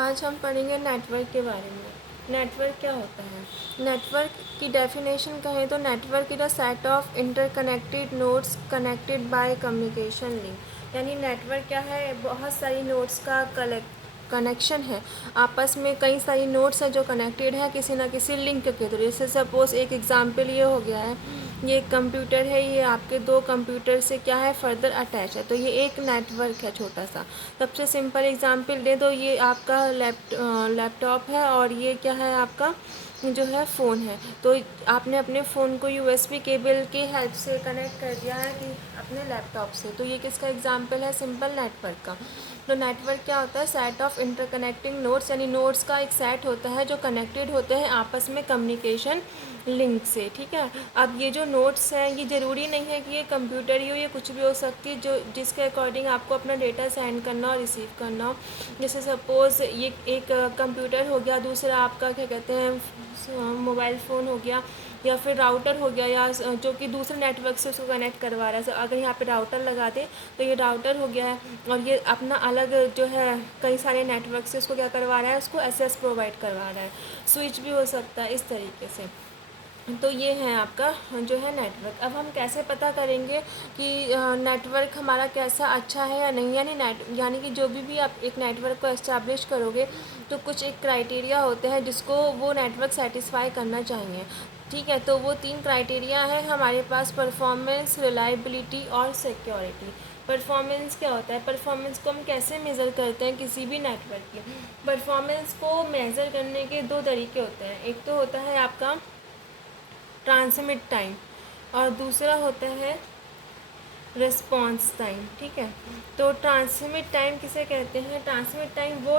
आज हम पढ़ेंगे नेटवर्क के बारे में। नेटवर्क क्या होता है? नेटवर्क की डेफिनेशन कहें तो network is a set of interconnected nodes connected by communication link. यानी नेटवर्क क्या है? बहुत सारी नोड्स का कनेक्शन है। आपस में कई सारी नोड्स हैं जो कनेक्टेड है किसी ना किसी लिंक के थ्रू। जैसे सपोज़ एक एग्जांपल ये हो गया है, ये एक कंप्यूटर है, ये आपके दो कंप्यूटर से क्या है फर्दर अटैच है, तो ये एक नेटवर्क है छोटा सा। सबसे सिंपल एग्जांपल दे दो, ये आपका लैपटॉप है और ये क्या है आपका जो है फ़ोन है। तो आपने अपने फ़ोन को यूएसबी केबल के हेल्प से कनेक्ट कर दिया है कि अपने लैपटॉप से, तो ये किसका एग्जांपल है? सिंपल नेटवर्क का। तो नेटवर्क क्या होता है? सेट ऑफ इंटरकनेक्टिंग नोड्स, यानी नोड्स का एक सेट होता है जो कनेक्टेड होते हैं आपस में कम्युनिकेशन लिंक से। ठीक है, अब ये जो नोट्स हैं ये ज़रूरी नहीं है कि ये कंप्यूटर ही हो, ये कुछ भी हो सकती है जो जिसके अकॉर्डिंग आपको अपना डेटा सेंड करना और रिसीव करना हो। जैसे सपोज़ ये एक कंप्यूटर हो गया, दूसरा आपका क्या कहते हैं मोबाइल फ़ोन हो गया, या फिर राउटर हो गया, या जो कि दूसरे नेटवर्क से उसको कनेक्ट करवा रहा है। तो अगर यहाँ पे राउटर लगा दें तो ये राउटर हो गया है, और ये अपना अलग जो है कई सारे नेटवर्क से उसको क्या करवा रहा है, उसको एक्सेस प्रोवाइड करवा रहा है। स्विच भी हो सकता है इस तरीके से। तो ये है आपका जो है नेटवर्क। अब हम कैसे पता करेंगे कि नेटवर्क हमारा कैसा अच्छा है या नहीं? यानी कि जो भी आप एक नेटवर्क को एस्टैब्लिश करोगे तो कुछ एक क्राइटेरिया होते हैं जिसको वो नेटवर्क सेटिस्फाई करना चाहिए। ठीक है, तो वो 3 क्राइटेरिया है हमारे पास: परफॉर्मेंस, रिलायबिलिटी और सिक्योरिटी। परफॉर्मेंस क्या होता है? परफॉर्मेंस को हम कैसे मेज़र करते हैं किसी भी नेटवर्क की? परफॉर्मेंस को मेज़र करने के 2 तरीके होते हैं। एक तो होता है आपका ट्रांसमिट टाइम, और दूसरा होता है रिस्पॉन्स टाइम। ठीक है, तो ट्रांसमिट टाइम किसे कहते हैं? ट्रांसमिट टाइम वो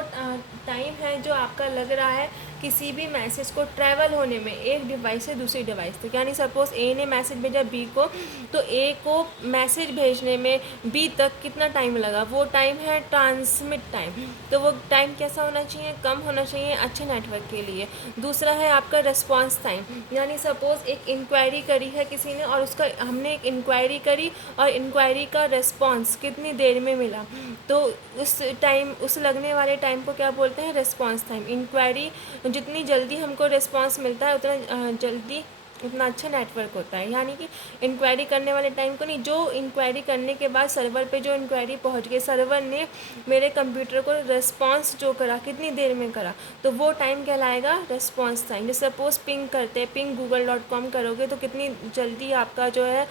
टाइम है जो आपका लग रहा है किसी भी मैसेज को ट्रैवल होने में एक डिवाइस से दूसरी डिवाइस तक। यानी सपोज़ ए ने मैसेज भेजा बी को, तो ए को मैसेज भेजने में बी तक कितना टाइम लगा, वो टाइम है ट्रांसमिट टाइम। तो वो टाइम कैसा होना चाहिए? कम होना चाहिए अच्छे नेटवर्क के लिए। दूसरा है आपका रिस्पॉन्स टाइम, यानी सपोज़ एक इंक्वायरी करी है किसी ने, और उसका हमने एक इंक्वायरी करी और इंक्वायरी का रिस्पॉन्स कितनी देर में मिला, तो उस लगने वाले टाइम को क्या बोलते हैं? Response time. इंक्वायरी जितनी जल्दी हमको रिस्पॉन्स मिलता है उतना जल्दी उतना अच्छा नेटवर्क होता है। यानी कि इंक्वायरी करने वाले टाइम को नहीं, जो इंक्वायरी करने के बाद सर्वर पे जो इंक्वायरी पहुंच गई, सर्वर ने मेरे कंप्यूटर को रिस्पॉन्स जो करा कितनी देर में करा, तो वो टाइम कहलाएगा रिस्पॉन्स टाइम। जैसे सपोज़ पिंग करते हैं, ping google.com करोगे तो कितनी जल्दी आपका जो है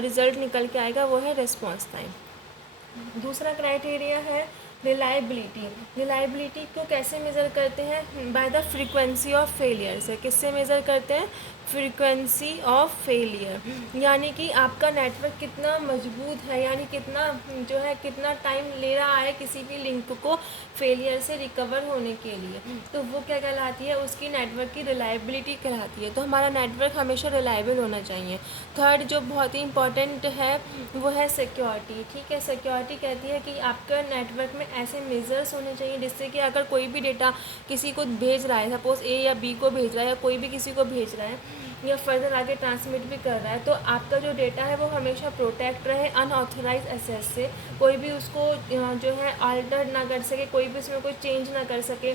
रिज़ल्ट निकल के आएगा, वो है रिस्पॉन्स टाइम। दूसरा क्राइटेरिया है रिलायबिलिटी। रिलायबिलिटी को कैसे मेज़र करते हैं? By the frequency of failure से। किससे मेज़र करते हैं? फ्रीक्वेंसी ऑफ फेलियर, यानी कि आपका नेटवर्क कितना मजबूत है, यानी कितना जो है कितना टाइम ले रहा है किसी भी लिंक को फेलियर से रिकवर होने के लिए, तो वो क्या कहलाती है? उसकी नेटवर्क की रिलायबिलिटी कहलाती है। तो हमारा नेटवर्क हमेशा रिलायबल होना चाहिए। थर्ड जो बहुत ही इंपॉर्टेंट है वो है सिक्योरिटी। ठीक है, सिक्योरिटी कहती है कि आपका नेटवर्क में ऐसे मेजर्स होने चाहिए जिससे कि अगर कोई भी डेटा किसी को भेज रहा है, सपोज़ ए या बी को भेज रहा है या कोई भी किसी को भेज रहा है या फर्दर आगे ट्रांसमिट भी कर रहा है, तो आपका जो डेटा है वो हमेशा प्रोटेक्ट रहे अनऑथराइज एक्सेस से। कोई भी उसको जो है अल्टर ना कर सके, कोई भी उसमें कोई चेंज ना कर सके।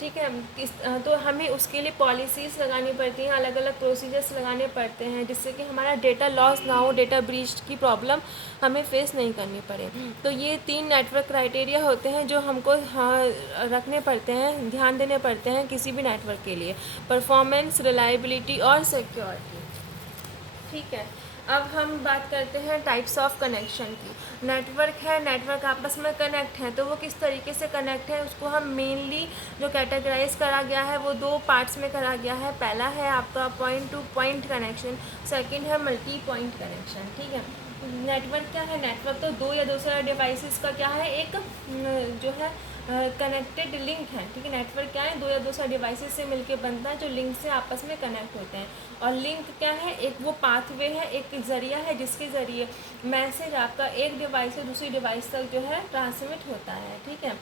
ठीक है, तो हमें उसके लिए पॉलिसीज़ लगानी पड़ती हैं, अलग अलग प्रोसीजर्स लगाने पड़ते हैं जिससे कि हमारा डेटा लॉस ना हो, डेटा ब्रीच की प्रॉब्लम हमें फेस नहीं करनी पड़े। तो ये 3 नेटवर्क क्राइटेरिया होते हैं जो हमको रखने पड़ते हैं, ध्यान देने पड़ते हैं किसी भी नेटवर्क के लिए: परफॉर्मेंस, रिलायबिलिटी और सिक्योरिटी। ठीक है, अब हम बात करते हैं टाइप्स ऑफ कनेक्शन की। नेटवर्क है, नेटवर्क आपस में कनेक्ट है, तो वो किस तरीके से कनेक्ट है उसको हम मेनली जो कैटेगराइज करा गया है वो 2 पार्ट्स में करा गया है। पहला है आपका point two point connection, second है मल्टी पॉइंट कनेक्शन। ठीक है, नेटवर्क क्या है? नेटवर्क तो 2 या 2 से ज़्यादा डिवाइसेस का क्या है? एक जो है कनेक्टेड लिंक है। ठीक है, नेटवर्क क्या है? 2 या 2 से डिवाइसेस से मिलकर बनता है जो लिंक से आपस में कनेक्ट होते हैं। और लिंक क्या है? एक वो पाथवे है, एक ज़रिया है जिसके ज़रिए मैसेज आपका एक डिवाइस से दूसरी डिवाइस तक जो है ट्रांसमिट होता है। ठीक है,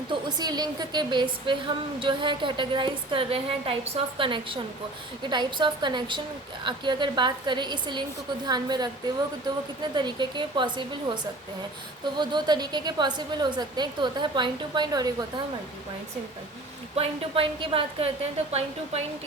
तो उसी लिंक के बेस पे हम जो है कैटेगराइज कर रहे हैं टाइप्स ऑफ कनेक्शन को। ये टाइप्स ऑफ कनेक्शन की अगर बात करें इस लिंक को ध्यान में रखते हुए, तो वो कितने तरीके के पॉसिबल हो सकते हैं। तो वो दो तरीके के पॉसिबल हो सकते हैं, एक तो होता है पॉइंट टू पॉइंट और एक होता है multi point. Simple point two point की बात करते हैं तो point two point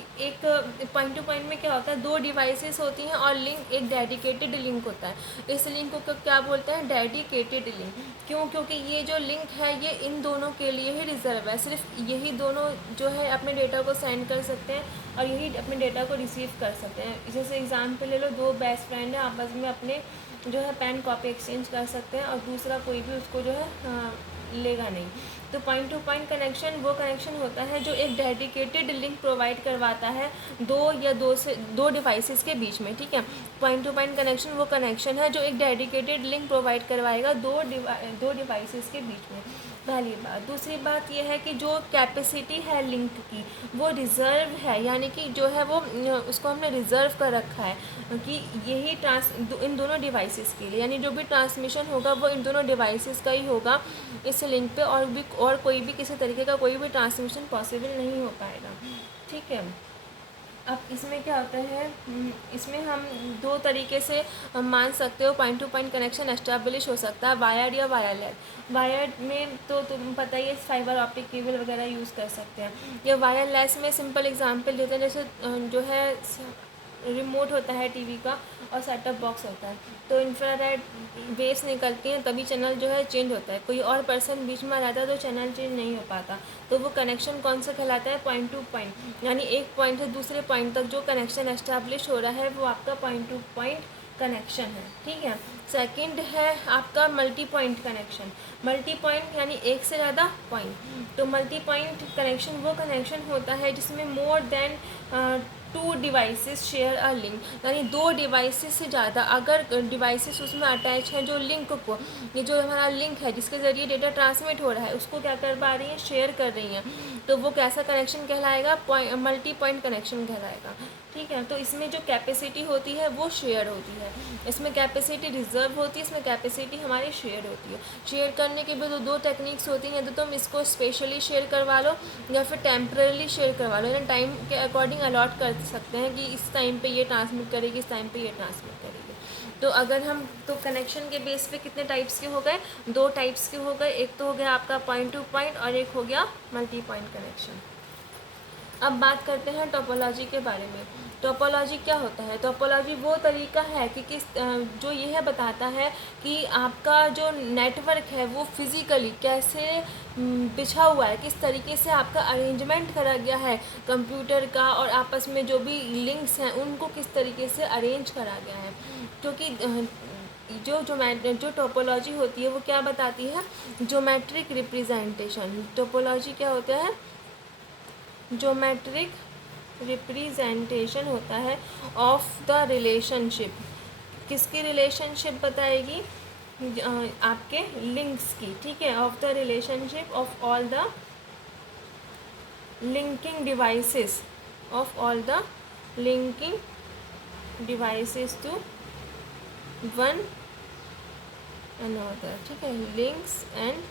point two point में क्या होता है, दो डिवाइसेस होती हैं और लिंक एक डेडिकेटेड लिंक होता है। इस लिंक को क्या बोलते हैं, डेडिकेटेड लिंक। क्यों? क्योंकि ये जो लिंक है ये इन दोनों के लिए ही रिजर्व है। सिर्फ यही दोनों जो है अपने डेटा को सेंड कर सकते हैं और यही अपने डेटा को रिसीव कर सकते हैं। जैसे एग्जाम्पल ले लो, दो बेस्ट फ्रेंड हैं, आपस में अपने जो है पेन कॉपी एक्सचेंज कर सकते हैं और दूसरा कोई भी उसको जो है लेगा नहीं। तो पॉइंट टू पॉइंट कनेक्शन वो कनेक्शन होता है जो एक डेडिकेटेड लिंक प्रोवाइड करवाता है दो डिवाइसेस के बीच में। ठीक है, पॉइंट टू पॉइंट कनेक्शन वो कनेक्शन है जो एक डेडिकेटेड लिंक प्रोवाइड करवाएगा दो डिवाइसेस के बीच में। पहली बात। दूसरी बात यह है कि जो कैपेसिटी है लिंक की वो रिज़र्व है, यानी कि जो है वो उसको हमने रिज़र्व कर रखा है कि यही इन दोनों डिवाइसेस के लिए, यानी जो भी ट्रांसमिशन होगा वो इन दोनों डिवाइसेस का ही होगा इस लिंक पे, और कोई भी किसी तरीके का कोई भी ट्रांसमिशन पॉसिबल नहीं हो पाएगा। ठीक है, अब इसमें क्या होता है, इसमें हम दो तरीके से मान सकते हो point two point connection establish हो सकता है, वायर्ड या वायरलेस। वायर्ड में तो तुम पता ही है, फाइबर ऑप्टिक केबल वगैरह यूज़ कर सकते हैं। या वायरलेस में सिंपल एग्जांपल देते हैं, जैसे जो है रिमोट होता है टीवी का और सेटअप बॉक्स होता है, तो इंफ्रारेड वेव्स निकलती हैं तभी चैनल जो है चेंज होता है। कोई और पर्सन बीच में रहता है तो चैनल चेंज नहीं हो पाता। तो वो कनेक्शन कौन सा कहलाता है, पॉइंट टू पॉइंट, यानी एक पॉइंट से दूसरे पॉइंट तक जो कनेक्शन एस्टैब्लिश हो रहा है वो आपका पॉइंट टू पॉइंट कनेक्शन है। ठीक है, सेकंड है आपका multi point connection. Multi point यानी एक से ज़्यादा पॉइंट। तो मल्टी पॉइंट कनेक्शन वो कनेक्शन होता है जिसमें more than two devices share a link, यानी दो डिवाइसेस से ज़्यादा अगर डिवाइसेस उसमें अटैच हैं जो लिंक को, ये जो हमारा लिंक है जिसके ज़रिए डेटा ट्रांसमिट हो रहा है उसको क्या कर पा रही हैं, शेयर कर रही हैं, तो वो कैसा कनेक्शन कहलाएगा, मल्टी पॉइंट कनेक्शन कहलाएगा। ठीक है, तो इसमें जो कैपेसिटी होती है वो शेयर होती है, इसमें कैपेसिटी रिजर्व होती है, इसमें कैपेसिटी हमारी शेयर होती है। शेयर करने की भी दो टेक्निक्स होती हैं, तो तुम इसको स्पेशली शेयर करवा लो या फिर टेम्परली शेयर करवा लो, यानी टाइम के अकॉर्डिंग अलॉट कर सकते हैं कि इस टाइम पे ये ट्रांसमिट करेगी, इस टाइम पे ये ट्रांसमिट करेगी। तो अगर हम तो कनेक्शन के बेस पे कितने टाइप्स के हो गए, दो टाइप्स के हो गए, एक तो हो गया आपका पॉइंट टू पॉइंट और एक हो गया मल्टी पॉइंट कनेक्शन। अब बात करते हैं टोपोलॉजी के बारे में। टोपोलॉजी क्या होता है, टोपोलॉजी वो तरीका है कि जो ये है बताता है कि आपका जो नेटवर्क है वो फिज़िकली कैसे बिछा हुआ है, किस तरीके से आपका अरेंजमेंट करा गया है कंप्यूटर का, और आपस में जो भी लिंक्स हैं उनको किस तरीके से अरेंज करा गया है। क्योंकि जो टोपोलॉजी होती है वो क्या बताती है, ज्योमेट्रिक रिप्रेजेंटेशन। टोपोलॉजी क्या होता है, ज्योमेट्रिक रिप्रेजेंटेशन होता है ऑफ द रिलेशनशिप। किसकी रिलेशनशिप बताएगी, आपके लिंक्स की। ठीक है, of the relationship of all the linking devices, of all the linking devices to one another. ठीक है, links and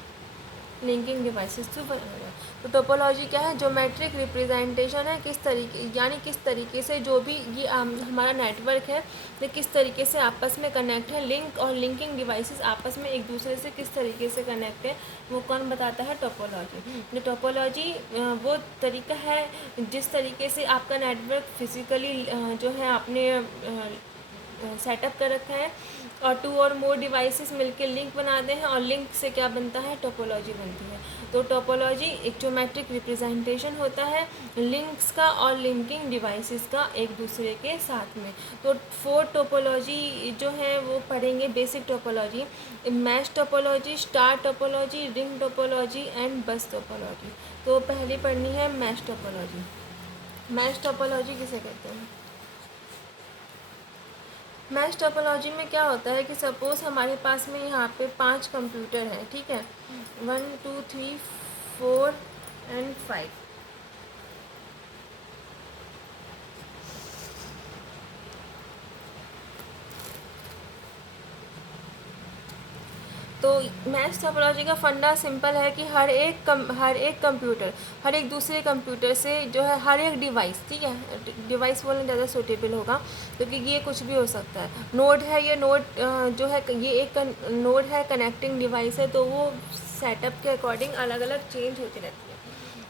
linking devices to one another. तो टोपोलॉजी क्या है, ज्योमेट्रिक रिप्रेजेंटेशन है, किस तरीके, यानी किस तरीके से जो भी ये हमारा नेटवर्क है ये किस तरीके से आपस में कनेक्ट है, लिंक और लिंकिंग डिवाइसेस आपस में एक दूसरे से किस तरीके से कनेक्ट है, वो कौन बताता है, टोपोलॉजी। ये टोपोलॉजी वो तरीका है जिस तरीके से आपका नेटवर्क फिजिकली जो है आपने सेटअप कर रखा है और टू और मोर डिवाइसेस मिलकर लिंक बनाते हैं और लिंक से क्या बनता है, टोपोलॉजी बनती है। तो टोपोलॉजी एक ज्योमेट्रिक रिप्रेजेंटेशन होता है लिंक्स का और लिंकिंग डिवाइसेस का एक दूसरे के साथ में। तो 4 टोपोलॉजी जो है वो पढ़ेंगे, basic topology, mesh topology, star topology, ring topology and बस टोपोलॉजी। तो पहले पढ़नी है मैश टोपोलॉजी। मैश टोपोलॉजी किसे कहते हैं, मैश टोपोलॉजी में क्या होता है कि सपोज़ हमारे पास में यहाँ पे 5 कंप्यूटर हैं। ठीक है, 1 2 3 4 एंड 5। तो तो मैश टोपोलॉजी का फंडा सिंपल है कि हर एक कंप्यूटर हर एक दूसरे कंप्यूटर से जो है हर एक डिवाइस, ठीक है, डिवाइस बोलना ज़्यादा सूटेबल होगा क्योंकि ये कुछ भी हो सकता है। नोड है, ये नोड जो है ये एक नोड है, कनेक्टिंग डिवाइस है, तो वो सेटअप के अकॉर्डिंग अलग अलग चेंज होती रहती है।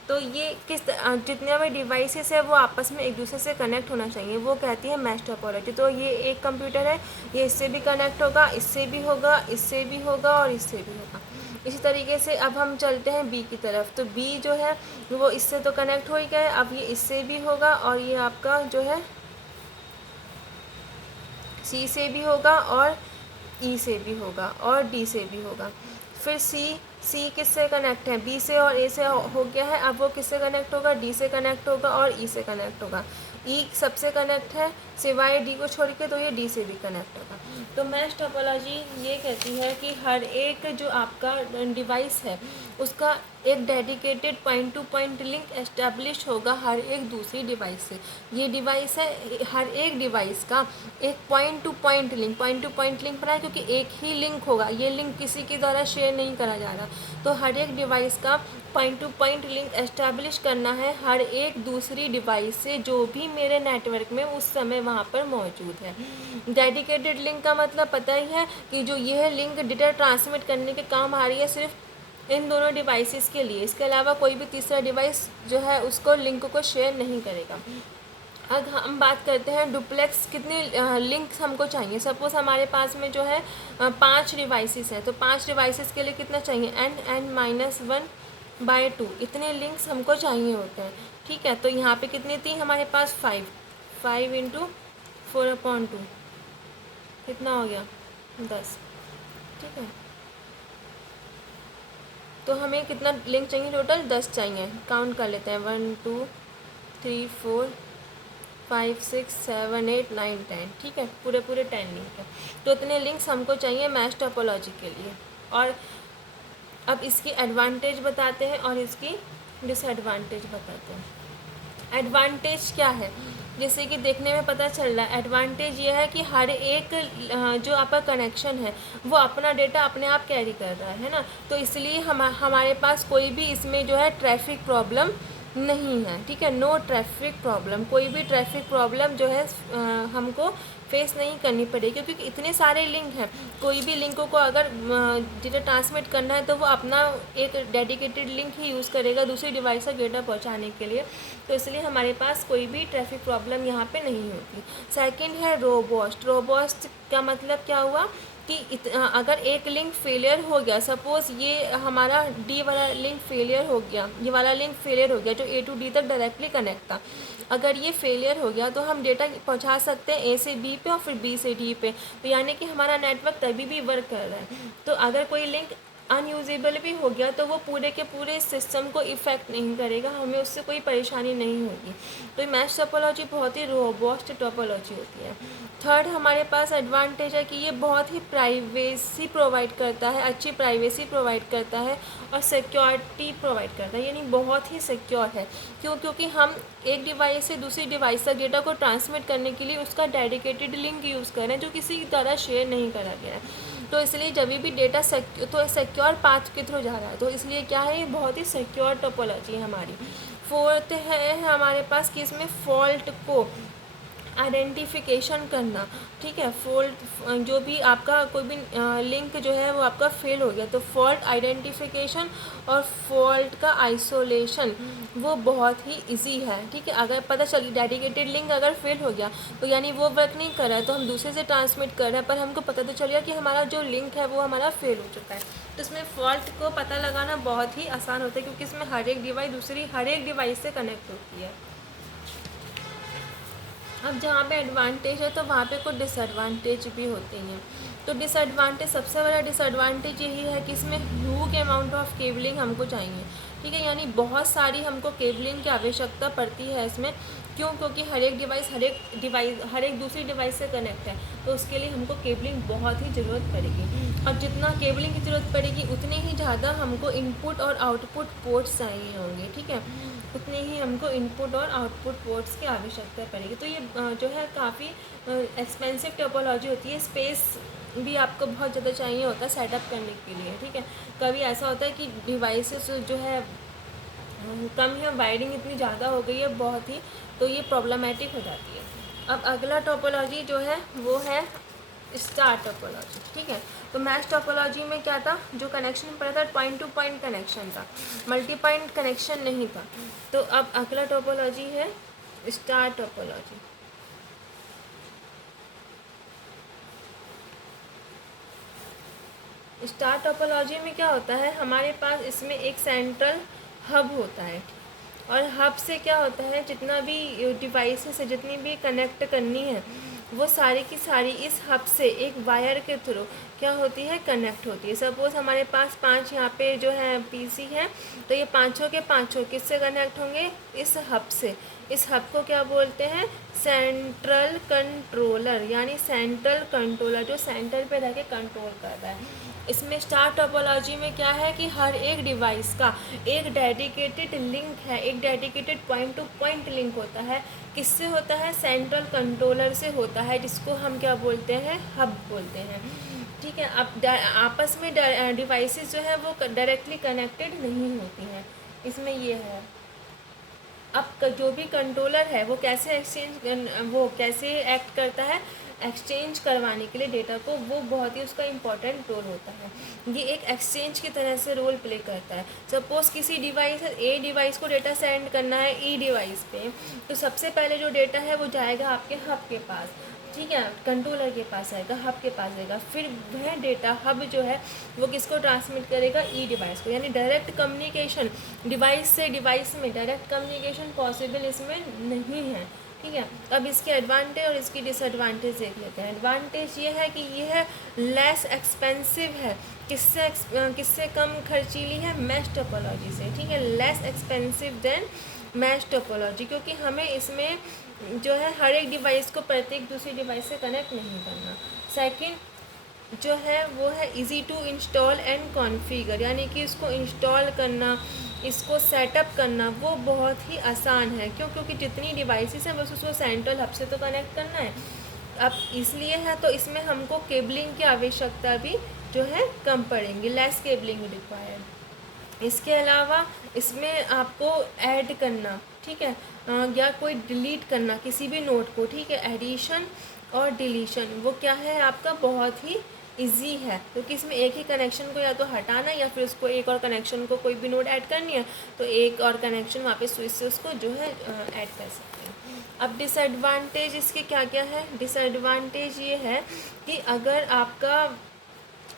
तो ये जितने भी डिवाइसेस है वो आपस में एक दूसरे से कनेक्ट होना चाहिए, वो कहती है मैश टोपोलॉजी। तो ये एक कंप्यूटर है, ये इससे भी कनेक्ट होगा, इससे भी होगा, इससे भी होगा और इससे भी होगा। इसी तरीके से अब हम चलते हैं बी की तरफ। तो बी जो है वो इससे तो कनेक्ट हो ही गया है, अब ये इससे भी होगा और ये आपका जो है सी से भी होगा और ई से भी होगा और डी से भी होगा। फिर सी किससे कनेक्ट है, बी से और ए से हो गया है, अब वो किससे कनेक्ट होगा, डी से कनेक्ट होगा और ई से कनेक्ट होगा। ई सबसे कनेक्ट है सिवाय डी को छोड़ के, तो ये डी से भी कनेक्ट होगा। तो मैश टोपोलॉजी ये कहती है कि हर एक जो आपका डिवाइस है उसका एक dedicated point two point link establish होगा हर एक दूसरी डिवाइस से। ये डिवाइस है, हर एक डिवाइस का एक पॉइंट टू पॉइंट लिंक बना है क्योंकि एक ही लिंक होगा, ये लिंक किसी के द्वारा शेयर नहीं करा जा रहा। तो हर एक डिवाइस का point two point link establish करना है हर एक दूसरी डिवाइस से जो भी मेरे नेटवर्क में उस समय वहाँ पर मौजूद है। डेडिकेटेड लिंक का मतलब पता ही है कि जो यह लिंक डेटा ट्रांसमिट करने के काम आ रही है सिर्फ इन दोनों डिवाइसेस के लिए, इसके अलावा कोई भी तीसरा डिवाइस जो है उसको लिंक को शेयर नहीं करेगा। अब हम बात करते हैं डुप्लेक्स कितने लिंक्स हमको चाहिए। सपोज़ हमारे पास में जो है 5 डिवाइसेस हैं, तो 5 डिवाइसेस के लिए कितना चाहिए, n(n-1/2) इतने लिंक्स हमको चाहिए होते हैं, ठीक है। तो यहाँ पे कितनी थी हमारे पास 5 × 4/2 कितना हो गया 10, ठीक है। तो हमें कितना लिंक चाहिए, टोटल 10 चाहिए। काउंट कर लेते हैं 1 2 3 4 5 6 7 8 9 10, ठीक है, पूरे 10 लिंक है। तो इतने लिंक्स हमको चाहिए मैश टोपोलॉजी के लिए। और अब इसकी एडवांटेज बताते हैं और इसकी डिसएडवांटेज बताते हैं। एडवांटेज क्या है, जैसे कि देखने में पता चल रहा है, एडवांटेज ये है कि हर एक जो आपका कनेक्शन है वो अपना डेटा अपने आप कैरी कर रहा है ना, तो इसलिए हमारे पास कोई भी इसमें जो है ट्रैफिक प्रॉब्लम नहीं है, ठीक है। नो ट्रैफिक प्रॉब्लम, कोई भी ट्रैफिक प्रॉब्लम जो है हमको फेस नहीं करनी पड़ेगी क्योंकि इतने सारे लिंक हैं। कोई भी लिंकों को अगर डेटा ट्रांसमिट करना है तो वो अपना एक डेडिकेटेड लिंक ही यूज़ करेगा दूसरी डिवाइस तक डेटा पहुंचाने के लिए, तो इसलिए हमारे पास कोई भी ट्रैफिक प्रॉब्लम यहाँ पे नहीं होती। सेकंड है रोबस्ट। रोबस्ट का मतलब क्या हुआ कि अगर एक लिंक फेलियर हो गया, सपोज़ ये हमारा डी वाला लिंक फेलियर हो गया, ये वाला लिंक फेलियर हो गया जो ए टू डी तक डायरेक्टली कनेक्ट था, अगर ये फेलियर हो गया तो हम डेटा पहुंचा सकते हैं ए से बी पे और फिर बी से डी पे, तो यानी कि हमारा नेटवर्क तभी भी वर्क कर रहा है। तो अगर कोई लिंक अनयूजेबल भी हो गया तो वो पूरे के पूरे सिस्टम को इफ़ेक्ट नहीं करेगा, हमें उससे कोई परेशानी नहीं होगी। तो मैश टोपोलॉजी बहुत ही रोबस्ट टोपोलॉजी होती है। थर्ड हमारे पास एडवांटेज है कि ये बहुत ही प्राइवेसी प्रोवाइड करता है, अच्छी प्राइवेसी प्रोवाइड करता है और सिक्योरिटी प्रोवाइड करता है, यानी बहुत ही सिक्योर है। क्योंकि हम एक डिवाइस से दूसरी डिवाइस तक डेटा को ट्रांसमिट करने के लिए उसका डेडिकेटेड लिंक यूज़ कर रहे हैं जो किसी की तरह शेयर नहीं करा गया है। तो इसलिए जब भी डेटा सिक्योर पाथ के थ्रू जा रहा है, तो इसलिए क्या है, ये बहुत ही सिक्योर टोपोलॉजी है हमारी। फोर्थ है हमारे पास कि इसमें फॉल्ट को आइडेंटिफिकेशन करना, ठीक है। फॉल्ट जो भी आपका कोई भी लिंक जो है वो आपका फेल हो गया तो फॉल्ट आइडेंटिफिकेशन और फॉल्ट का आइसोलेशन वो बहुत ही इजी है, ठीक है। अगर पता चल डेडिकेटेड लिंक अगर फेल हो गया तो यानी वो वर्क नहीं कर रहा है, तो हम दूसरे से ट्रांसमिट कर रहे हैं पर हमको पता तो चल गया कि हमारा जो लिंक है वो हमारा फेल हो चुका है। तो इसमें फॉल्ट को पता लगाना बहुत ही आसान होता है क्योंकि इसमें हर एक डिवाइस दूसरी हर एक डिवाइस से कनेक्ट होती है। अब जहाँ पे एडवांटेज है तो वहाँ पे कुछ डिसएडवांटेज भी होते हैं। तो डिसएडवांटेज, सबसे बड़ा डिसएडवांटेज यही है कि इसमें ह्यूज अमाउंट ऑफ केबलिंग हमको चाहिए, ठीक है, यानी बहुत सारी हमको केबलिंग की आवश्यकता पड़ती है इसमें। क्यों? क्योंकि हर एक डिवाइस हर एक दूसरी डिवाइस से कनेक्ट है, तो उसके लिए हमको केबलिंग बहुत ही ज़रूरत पड़ेगी। और जितना केबलिंग की ज़रूरत पड़ेगी उतने ही ज़्यादा हमको इनपुट और आउटपुट पोर्ट्स चाहिए होंगे, ठीक है, उतने ही हमको इनपुट और आउटपुट पोर्ट्स की आवश्यकता पड़ेगी। तो ये जो है काफ़ी एक्सपेंसिव टोपोलॉजी होती है, स्पेस भी आपको बहुत ज़्यादा चाहिए होता है सेटअप करने के लिए, ठीक है। कभी ऐसा होता है कि डिवाइसेस जो है कम है, वायरिंग इतनी ज़्यादा हो गई है बहुत ही, तो ये प्रॉब्लमेटिक हो जाती है। अब अगला टोपोलॉजी जो है वो है स्टार टोपोलॉजी, ठीक है। तो मैश टोपोलॉजी में क्या था, जो कनेक्शन पड़ा था पॉइंट टू पॉइंट कनेक्शन था, मल्टी पॉइंट कनेक्शन नहीं था। तो अब अगला टोपोलॉजी है स्टार टोपोलॉजी। स्टार टोपोलॉजी में क्या होता है, हमारे पास इसमें एक सेंट्रल हब होता है, और हब से क्या होता है, जितना भी डिवाइसेस है, जितनी भी कनेक्ट करनी है, वो सारी की सारी इस हब से एक वायर के थ्रू क्या होती है, कनेक्ट होती है। सपोज़ हमारे पास 5 यहाँ पे जो है पीसी है, तो ये पाँचों के पाँचों किससे कनेक्ट होंगे, इस हब से। इस हब को क्या बोलते हैं, सेंट्रल कंट्रोलर, यानी सेंट्रल कंट्रोलर जो सेंटर पे रह के कंट्रोल कर रहा है। इसमें स्टार टोपोलॉजी में क्या है कि हर एक डिवाइस का एक डेडिकेटेड लिंक है, एक dedicated point two point link होता है। किससे होता है, सेंट्रल कंट्रोलर से होता है, जिसको हम क्या बोलते हैं, हब बोलते हैं, ठीक है। अब आपस में डिवाइसेस जो है वो डायरेक्टली कनेक्टेड नहीं होती हैं, इसमें ये है। अब जो भी कंट्रोलर है वो कैसे एक्ट करता है, एक्सचेंज करवाने के लिए डेटा को, वो बहुत ही उसका इम्पोर्टेंट रोल होता है। ये एक एक्सचेंज की तरह से रोल प्ले करता है। सपोज़ किसी डिवाइस ए डिवाइस को डेटा सेंड करना है ई डिवाइस पे, तो सबसे पहले जो डेटा है वो जाएगा आपके हब के पास, ठीक है, कंट्रोलर के पास आएगा, हब के पास आएगा। फिर वह डेटा हब जो है वो किसको ट्रांसमिट करेगा, ई डिवाइस को। यानी डायरेक्ट कम्युनिकेशन डिवाइस से डिवाइस में, डायरेक्ट कम्युनिकेशन पॉसिबल इसमें नहीं है, ठीक है। अब इसके एडवांटेज और इसकी डिसएडवांटेज देख लेते हैं। एडवांटेज ये है कि यह लेस एक्सपेंसिव है, किससे कम खर्चीली है, मैश टोपोलॉजी से, ठीक है। Less expensive than mesh topology, क्योंकि हमें इसमें जो है हर एक डिवाइस को प्रत्येक दूसरी डिवाइस से कनेक्ट नहीं करना। सेकंड जो है वो है easy to install and configure, यानी कि इसको इंस्टॉल करना, इसको सेटअप करना वो बहुत ही आसान है। क्यों, क्योंकि जितनी डिवाइसेस हैं बस उसको सेंट्रल हब से तो कनेक्ट करना है। अब इसलिए है, तो इसमें हमको केबलिंग की आवश्यकता भी जो है कम पड़ेंगी, लेस केबलिंग रिक्वायर्ड। इसके अलावा इसमें आपको ऐड करना, ठीक है, या कोई डिलीट करना किसी भी नोट को, ठीक है, एडिशन और डिलीशन वो क्या है आपका बहुत ही इजी है, क्योंकि इसमें एक ही कनेक्शन को या तो हटाना या फिर उसको एक और कनेक्शन को कोई भी नोड ऐड करनी है तो एक और कनेक्शन वापस स्विच से उसको जो है ऐड कर सकते हैं। अब डिसएडवांटेज इसके क्या क्या है, डिसएडवांटेज ये है कि अगर आपका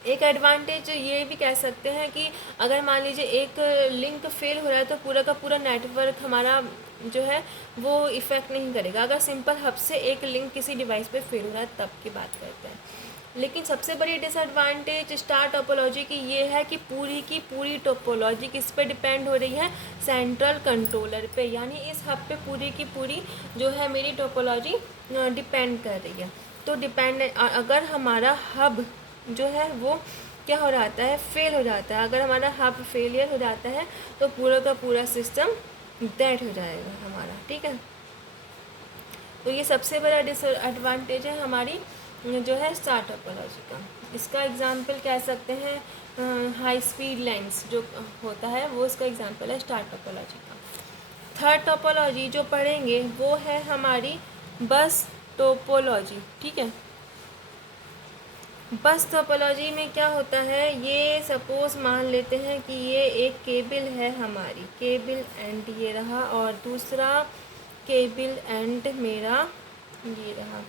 एक एडवांटेज ये भी कह सकते हैं कि अगर मान लीजिए एक लिंक फेल हो रहा है तो पूरा का पूरा नेटवर्क हमारा जो है वो इफ़ेक्ट नहीं करेगा। अगर सिंपल हब से एक लिंक किसी डिवाइस पे फेल हो रहा है तब की बात करते हैं। लेकिन सबसे बड़ी डिसएडवांटेज स्टार टोपोलॉजी की ये है कि पूरी टोपोलॉजी किस पे डिपेंड हो रही है, सेंट्रल कंट्रोलर पे, यानी इस हब पे पूरी की पूरी जो है मेरी टोपोलॉजी डिपेंड कर रही है। तो अगर हमारा हब जो है वो क्या हो जाता है, फेल हो जाता है, अगर हमारा हब फेलियर हो जाता है तो पूरा का पूरा सिस्टम डेड हो जाएगा हमारा, ठीक है। तो ये सबसे बड़ा डिसएडवांटेज है हमारी जो है स्टार टोपोलॉजी का। इसका एग्जाम्पल कह सकते हैं हाई स्पीड लाइंस जो होता है वो इसका एग्जाम्पल है स्टार टोपोलॉजी का। थर्ड टोपोलॉजी जो पढ़ेंगे वो है हमारी बस टोपोलॉजी, ठीक है। बस टोपोलॉजी में क्या होता है, ये सपोज़ मान लेते हैं कि ये एक केबल है हमारी, केबल एंड ये रहा, और दूसरा केबल एंड मेरा ये रहा।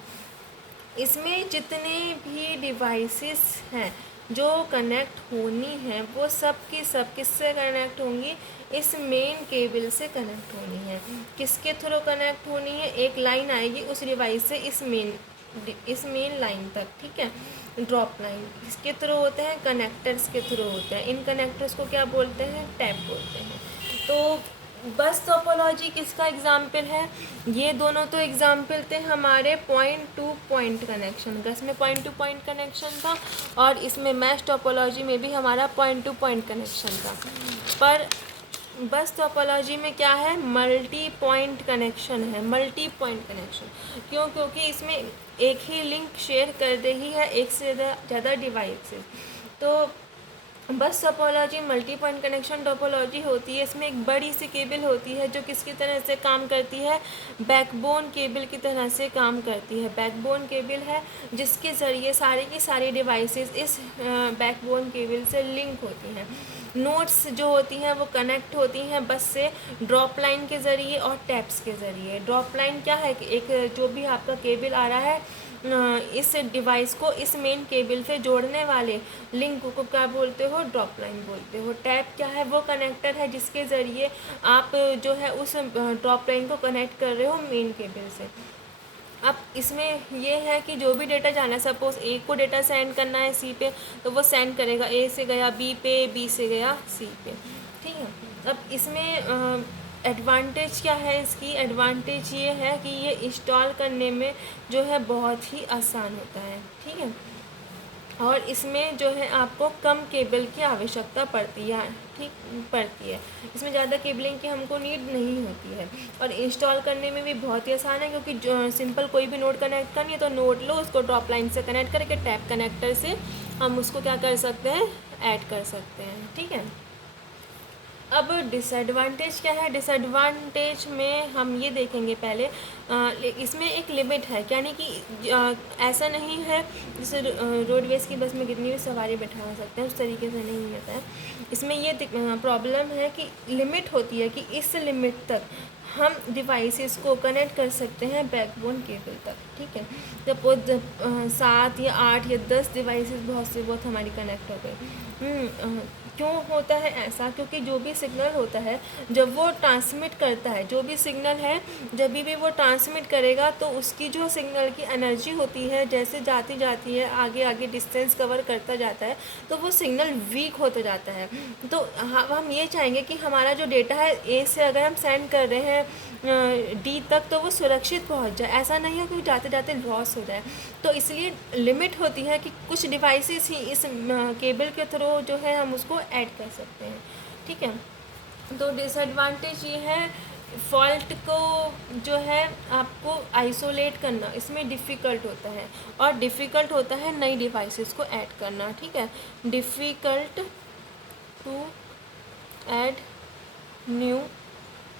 इसमें जितने भी डिवाइसेस हैं जो कनेक्ट होनी है वो सब की सब किससे कनेक्ट होंगी, इस मेन केबल से कनेक्ट होनी है। किसके थ्रू कनेक्ट होनी है, एक लाइन आएगी उस डिवाइस से इस मेन लाइन तक, ठीक है, ड्रॉप लाइन। इसके थ्रू होते हैं, कनेक्टर्स के थ्रू होते हैं। इन कनेक्टर्स को क्या बोलते हैं, टैप बोलते हैं। तो बस टोपोलॉजी किसका एग्जाम्पल है, ये दोनों तो एग्जाम्पल थे हमारे पॉइंट टू पॉइंट कनेक्शन का, इसमें पॉइंट टू पॉइंट कनेक्शन था, और इसमें मैश टोपोलॉजी में भी हमारा पॉइंट टू पॉइंट कनेक्शन था। पर बस टोपोलॉजी में क्या है, मल्टी पॉइंट कनेक्शन है, मल्टी पॉइंट कनेक्शन। क्यों? क्योंकि इसमें एक ही लिंक शेयर कर रही है एक से ज़्यादा डिवाइसेस। तो बस topology multi point connection topology होती है। इसमें एक बड़ी सी केबल होती है जो किसकी तरह से काम करती है, बैकबोन केबल की तरह से काम करती है। बैकबोन केबल है जिसके ज़रिए सारी की सारी डिवाइसेस इस बैकबोन केबल से लिंक होती हैं। नोट्स जो होती हैं वो कनेक्ट होती हैं बस से ड्रॉप लाइन के ज़रिए और टैप्स के ज़रिए। ड्रॉप लाइन क्या है कि एक जो भी आपका केबल आ रहा है इस डिवाइस को इस मेन केबल से जोड़ने वाले लिंक को क्या बोलते हो, ड्रॉप लाइन बोलते हो। टैप क्या है, वो कनेक्टर है जिसके ज़रिए आप जो है उस ड्रॉप लाइन को कनेक्ट कर रहे हो मेन केबल से। अब इसमें ये है कि जो भी डेटा जाना है, सपोज़ ए को डेटा सेंड करना है सी पे, तो वो सेंड करेगा, ए से गया बी पे, बी से गया सी पे, ठीक है। अब इसमें एडवांटेज क्या है, इसकी एडवांटेज ये है कि ये इंस्टॉल करने में जो है बहुत ही आसान होता है, ठीक है। और इसमें जो है आपको कम केबल की आवश्यकता पड़ती है, ठीक पड़ती है। इसमें ज़्यादा केबलिंग की हमको नीड नहीं होती है। और इंस्टॉल करने में भी बहुत ही आसान है, क्योंकि जो सिंपल कोई भी नोड कनेक्ट करनी है तो नोड लो, उसको ड्रॉप लाइन से कनेक्ट करके टैप कनेक्टर से हम उसको क्या कर सकते हैं, ऐड कर सकते हैं, ठीक है। अब डिसएडवांटेज क्या है, डिसएडवांटेज में हम ये देखेंगे पहले। इसमें एक लिमिट है, यानी कि ऐसा नहीं है जैसे रोडवेज़ की बस में कितनी भी सवारी बैठा सकते हैं, उस तरीके से नहीं होता है। इसमें ये प्रॉब्लम है कि लिमिट होती है कि इस लिमिट तक हम डिवाइसेस को कनेक्ट कर सकते हैं बैकबोन केबल तक, ठीक है। सपोज 7 या 8 या 10 डिवाइसेस बहुत से बहुत हमारी कनेक्ट हो गई। क्यों होता है ऐसा, क्योंकि जो भी सिग्नल होता है जब वो ट्रांसमिट करता है, जो भी सिग्नल है जब भी वो ट्रांसमिट करेगा तो उसकी जो सिग्नल की एनर्जी होती है जैसे जाती जाती है आगे आगे डिस्टेंस कवर करता जाता है तो वो सिग्नल वीक होता जाता है। तो हम ये चाहेंगे कि हमारा जो डेटा है ए से अगर हम सेंड कर रहे हैं डी तक तो वो सुरक्षित पहुंच जाए, ऐसा नहीं हो कि जाते जाते लॉस हो जाए। तो इसलिए लिमिट होती है कि कुछ डिवाइसेस ही इस केबल के थ्रू जो है हम उसको ऐड कर सकते हैं, ठीक है। तो डिसएडवांटेज ये है, फॉल्ट को जो है आपको आइसोलेट करना इसमें डिफ़िकल्ट होता है, और डिफ़िकल्ट होता है नई डिवाइसेस को ऐड करना, ठीक है। Difficult to add new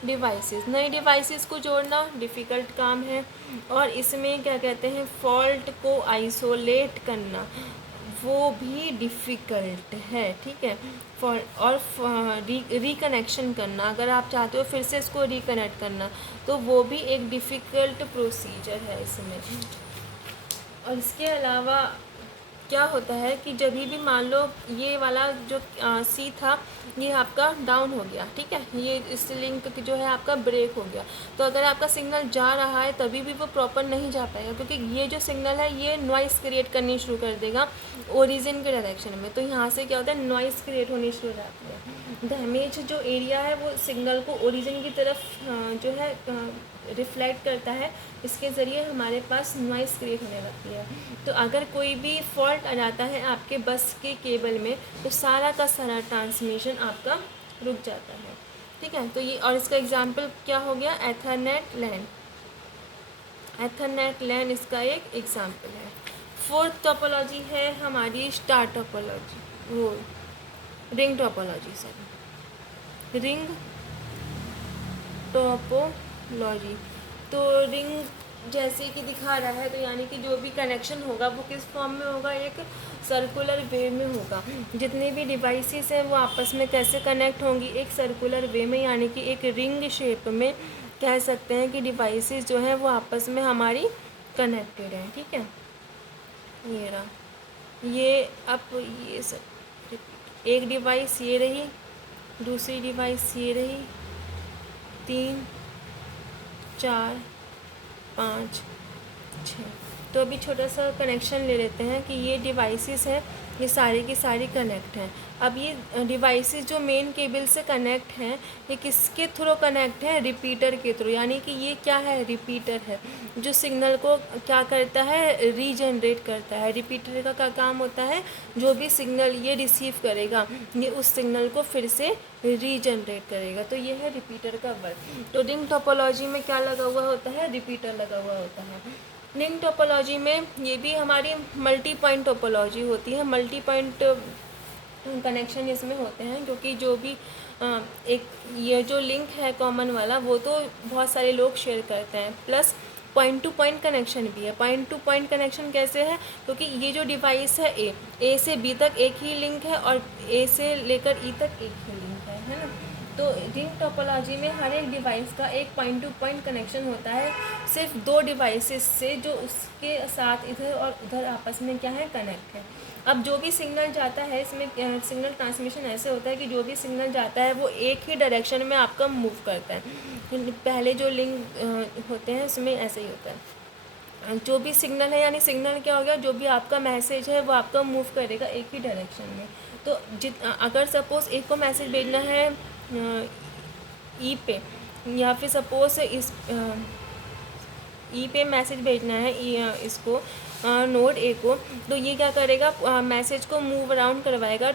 devices, नई डिवाइसेस को जोड़ना डिफ़िकल्ट काम है। और इसमें क्या कहते हैं, फॉल्ट को आइसोलेट करना वो भी डिफ़िकल्ट है, ठीक है। और रिकनेक्शन करना, अगर आप चाहते हो फिर से इसको रिकनेक्ट करना तो वो भी एक डिफ़िकल्ट प्रोसीजर है इसमें। और इसके अलावा क्या होता है कि जब भी मान लो ये वाला जो सी था ये आपका डाउन हो गया, ठीक है, ये इस लिंक जो है आपका ब्रेक हो गया, तो अगर आपका सिग्नल जा रहा है तभी भी वो प्रॉपर नहीं जा पाएगा, क्योंकि ये जो सिग्नल है ये नॉइस क्रिएट करनी शुरू कर देगा ओरिजिन के डायरेक्शन में। तो यहाँ से क्या होता है, नॉइस क्रिएट होनी शुरू हो जाती है। डैमेज जो एरिया है वो सिग्नल को ओरिजिन की तरफ जो है रिफ्लेक्ट करता है, इसके ज़रिए हमारे पास नॉइस क्रिएट होने लगती है। तो अगर कोई भी फॉल्ट आ जाता है आपके बस के केबल में तो सारा का सारा ट्रांसमिशन आपका रुक जाता है, ठीक है। तो ये, और इसका एग्जांपल क्या हो गया, एथरनेट लैन। एथरनेट लैन इसका एक एग्जांपल है। फोर्थ टोपोलॉजी है हमारी स्टार टोपोलॉजी, वो ring topology, sorry ring topology. तो रिंग जैसे कि दिखा रहा है, तो यानी कि जो भी कनेक्शन होगा वो किस फॉर्म में होगा, एक सर्कुलर वे में होगा। जितने भी डिवाइसेस हैं वो आपस में कैसे कनेक्ट होंगी, एक सर्कुलर वे में, यानी कि एक रिंग शेप में कह सकते हैं कि डिवाइसेस जो हैं वो आपस में हमारी कनेक्टेड हैं, ठीक है। ये रहा, ये अब ये सब एक डिवाइस ये रही, दूसरी डिवाइस ये रही, 3 4 5 6, तो अभी छोटा सा कनेक्शन ले लेते हैं कि ये डिवाइसेस है, ये सारी की सारी कनेक्ट हैं। अब ये डिवाइसेस जो मेन केबल से कनेक्ट हैं, ये किसके थ्रू कनेक्ट है? रिपीटर के थ्रू। यानी कि ये क्या है? रिपीटर है, जो सिग्नल को क्या करता है? रीजनरेट करता है। रिपीटर का क्या काम होता है? जो भी सिग्नल ये रिसीव करेगा, ये उस सिग्नल को फिर से रीजनरेट करेगा। तो ये है रिपीटर का वर्क। तो रिंग टोपोलॉजी में क्या लगा हुआ होता है? रिपीटर लगा हुआ होता है। रिंग टोपोलॉजी में ये भी हमारी मल्टी पॉइंट टोपोलॉजी होती है। मल्टी पॉइंट कनेक्शन इसमें होते हैं, क्योंकि जो भी एक ये जो लिंक है कॉमन वाला, वो तो बहुत सारे लोग शेयर करते हैं। Plus point two point connection भी है। पॉइंट टू पॉइंट कनेक्शन कैसे है? क्योंकि ये जो डिवाइस है ए से बी तक एक ही लिंक है, और ए से लेकर ई तक एक ही लिंक है ना। तो रिंग टोपोलॉजी में हर एक डिवाइस का एक पॉइंट टू पॉइंट कनेक्शन होता है, सिर्फ दो डिवाइसेस से, जो उसके साथ इधर और उधर आपस में क्या है? कनेक्ट है। अब जो भी सिग्नल जाता है, इसमें सिग्नल ट्रांसमिशन ऐसे होता है कि जो भी सिग्नल जाता है वो एक ही डायरेक्शन में आपका मूव करता है। पहले जो लिंक होते हैं उसमें ऐसे ही होता है। जो भी सिग्नल है, यानी सिग्नल क्या हो गया? जो भी आपका मैसेज है वो आपका मूव करेगा एक ही डायरेक्शन में। तो अगर सपोज़ एक को मैसेज भेजना है ई पे, या फिर सपोज़ इस ई पे मैसेज भेजना है इसको नोड ए को, तो ये क्या करेगा? मैसेज को मूव अराउंड करवाएगा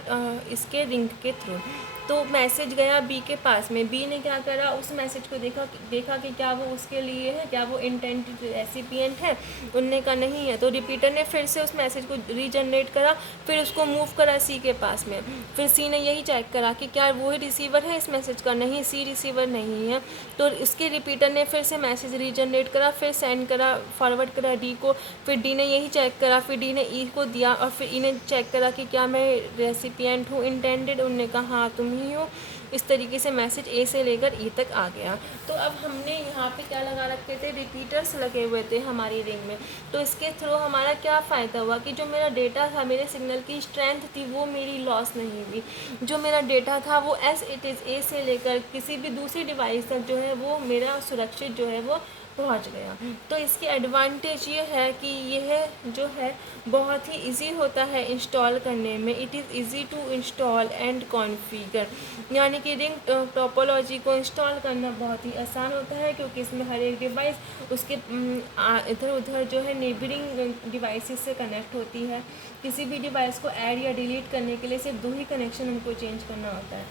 इसके रिंग के थ्रू। तो मैसेज गया बी के पास में, बी ने क्या करा? उस मैसेज को देखा कि क्या वो उसके लिए है, क्या वो इंटेंटेड रेसिपिएंट है। उनने का नहीं है, तो रिपीटर ने फिर से उस मैसेज को रीजनरेट करा, फिर उसको मूव करा सी के पास में। फिर सी ने यही चेक करा कि क्या वो ही रिसीवर है इस मैसेज का। नहीं, सी रिसीवर नहीं है। तो इसके रिपीटर ने फिर से मैसेज रीजनरेट करा, फिर सेंड करा, फॉरवर्ड करा डी को। फिर डी ने यही चेक करा, फिर डी ने ई को दिया, और फिर ई ने चेक करा कि क्या मैं रेसिपिएंट हूँ इंटेंडेड। उनने कहा हाँ तुम ही हो। इस तरीके से मैसेज ए से लेकर ई तक आ गया। तो अब हमने यहाँ पे क्या लगा रखे थे? रिपीटर्स लगे हुए थे हमारी रिंग में। तो इसके थ्रू हमारा क्या फ़ायदा हुआ कि जो मेरा डेटा था, मेरे सिग्नल की स्ट्रेंथ थी, वो मेरी लॉस नहीं हुई। जो मेरा डेटा था वो एज इट इज़ ए से लेकर किसी भी दूसरी डिवाइस तक जो है वो मेरा सुरक्षित जो है वो पहुंच गया। तो इसकी एडवांटेज ये है कि यह जो है बहुत ही इजी होता है इंस्टॉल करने में। It is easy to install and configure. यानी कि रिंग टोपोलॉजी को इंस्टॉल करना बहुत ही आसान होता है, क्योंकि इसमें हर एक डिवाइस उसके इधर उधर जो है नेबरिंग डिवाइसेस से कनेक्ट होती है। किसी भी डिवाइस को ऐड या डिलीट करने के लिए सिर्फ दो ही कनेक्शन हमको चेंज करना होता है।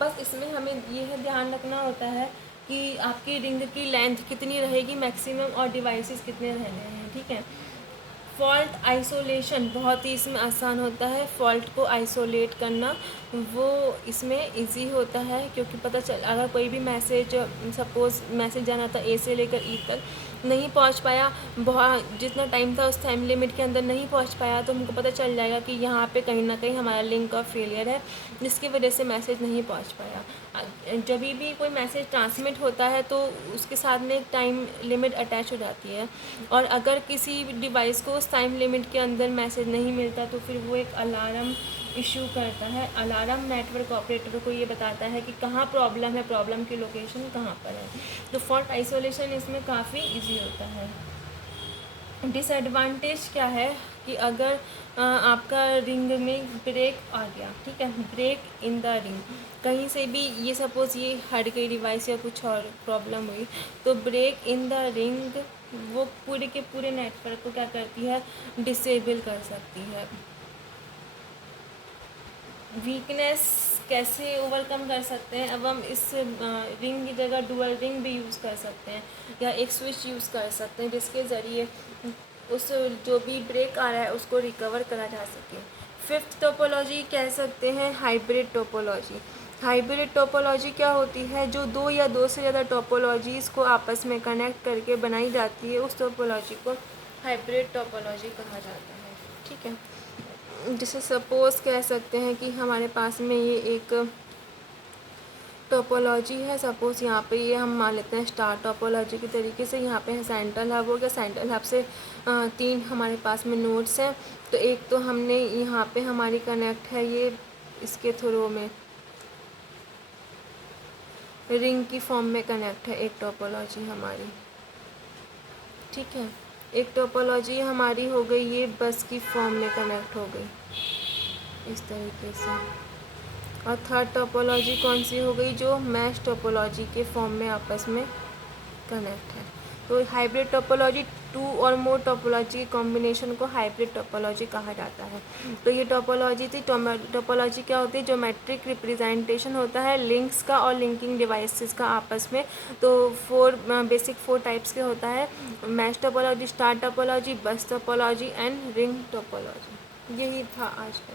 बस इसमें हमें यह ध्यान रखना होता है कि आपकी रिंग की लेंथ कितनी रहेगी मैक्सिमम, और डिवाइसेस कितने रहने हैं। ठीक है। फॉल्ट आइसोलेशन बहुत ही इसमें आसान होता है। फॉल्ट को आइसोलेट करना वो इसमें इजी होता है, क्योंकि पता चल अगर कोई भी मैसेज, सपोज़ मैसेज जाना था ए से लेकर ई तक, नहीं पहुंच पाया, बहुत जितना टाइम था उस टाइम लिमिट के अंदर नहीं पहुंच पाया, तो हमको पता चल जाएगा कि यहाँ पे कहीं ना कहीं हमारा लिंक का फेलियर है, जिसकी वजह से मैसेज नहीं पहुंच पाया। जब भी कोई मैसेज ट्रांसमिट होता है तो उसके साथ में एक टाइम लिमिट अटैच हो जाती है, और अगर किसी डिवाइस को उस टाइम लिमिट के अंदर मैसेज नहीं मिलता तो फिर वो एक अलार्म इशू करता है। अलार्म नेटवर्क ऑपरेटर को ये बताता है कि कहाँ प्रॉब्लम है, प्रॉब्लम की लोकेशन कहाँ पर है। तो फॉल्ट आइसोलेशन इसमें काफ़ी इजी होता है। डिसएडवांटेज क्या है कि अगर आपका रिंग में ब्रेक आ गया, ठीक है, ब्रेक इन द रिंग, कहीं से भी ये सपोज़ ये हट गई डिवाइस या कुछ और प्रॉब्लम हुई, तो ब्रेक इन द रिंग वो पूरे के पूरे नेटवर्क को क्या करती है? डिसेबल कर सकती है। वीकनेस कैसे ओवरकम कर सकते हैं? अब हम इस रिंग की जगह डुअल रिंग भी यूज़ कर सकते हैं, या एक स्विच यूज़ कर सकते हैं, जिसके ज़रिए उस जो भी ब्रेक आ रहा है उसको रिकवर करा जा सके। फिफ्थ टोपोलॉजी कह सकते हैं हाइब्रिड टोपोलॉजी। हाइब्रिड टोपोलॉजी क्या होती है? जो दो या दो से ज़्यादा टोपोलॉजीज़ को आपस में कनेक्ट करके बनाई जाती है, उस टोपोलॉजी को हाइब्रिड टोपोलॉजी कहा जाता है। ठीक है। जिसे सपोज़ कह सकते हैं कि हमारे पास में ये एक टोपोलॉजी है। सपोज़ यहाँ पे ये हम मान लेते हैं स्टार टोपोलॉजी के तरीके से। यहाँ पे है सेंट्रल हब हो गया, सेंट्रल हब से 3 हमारे पास में नोड्स हैं। तो एक तो हमने यहाँ पे हमारी कनेक्ट है ये इसके थ्रू में रिंग की फॉर्म में कनेक्ट है एक टोपोलॉजी हमारी। ठीक है। एक टोपोलॉजी हमारी हो गई ये बस की फॉर्म में कनेक्ट हो गई इस तरीके से, और थर्ड टोपोलॉजी कौन सी हो गई, जो मैश टोपोलॉजी के फॉर्म में आपस में कनेक्ट है। तो हाइब्रिड टोपोलॉजी टू और मोर टोपोलॉजी के कॉम्बिनेशन को हाइब्रिड टोपोलॉजी कहा जाता है। तो ये टोपोलॉजी थी। टोपोलॉजी क्या होती है, ज्योमेट्रिक रिप्रेजेंटेशन होता है लिंक्स का और लिंकिंग डिवाइसेस का आपस में। तो बेसिक फोर टाइप्स के होता है, मैश टोपोलॉजी, स्टार टोपोलॉजी, बस टोपोलॉजी एंड रिंग टोपोलॉजी। यही था आज का।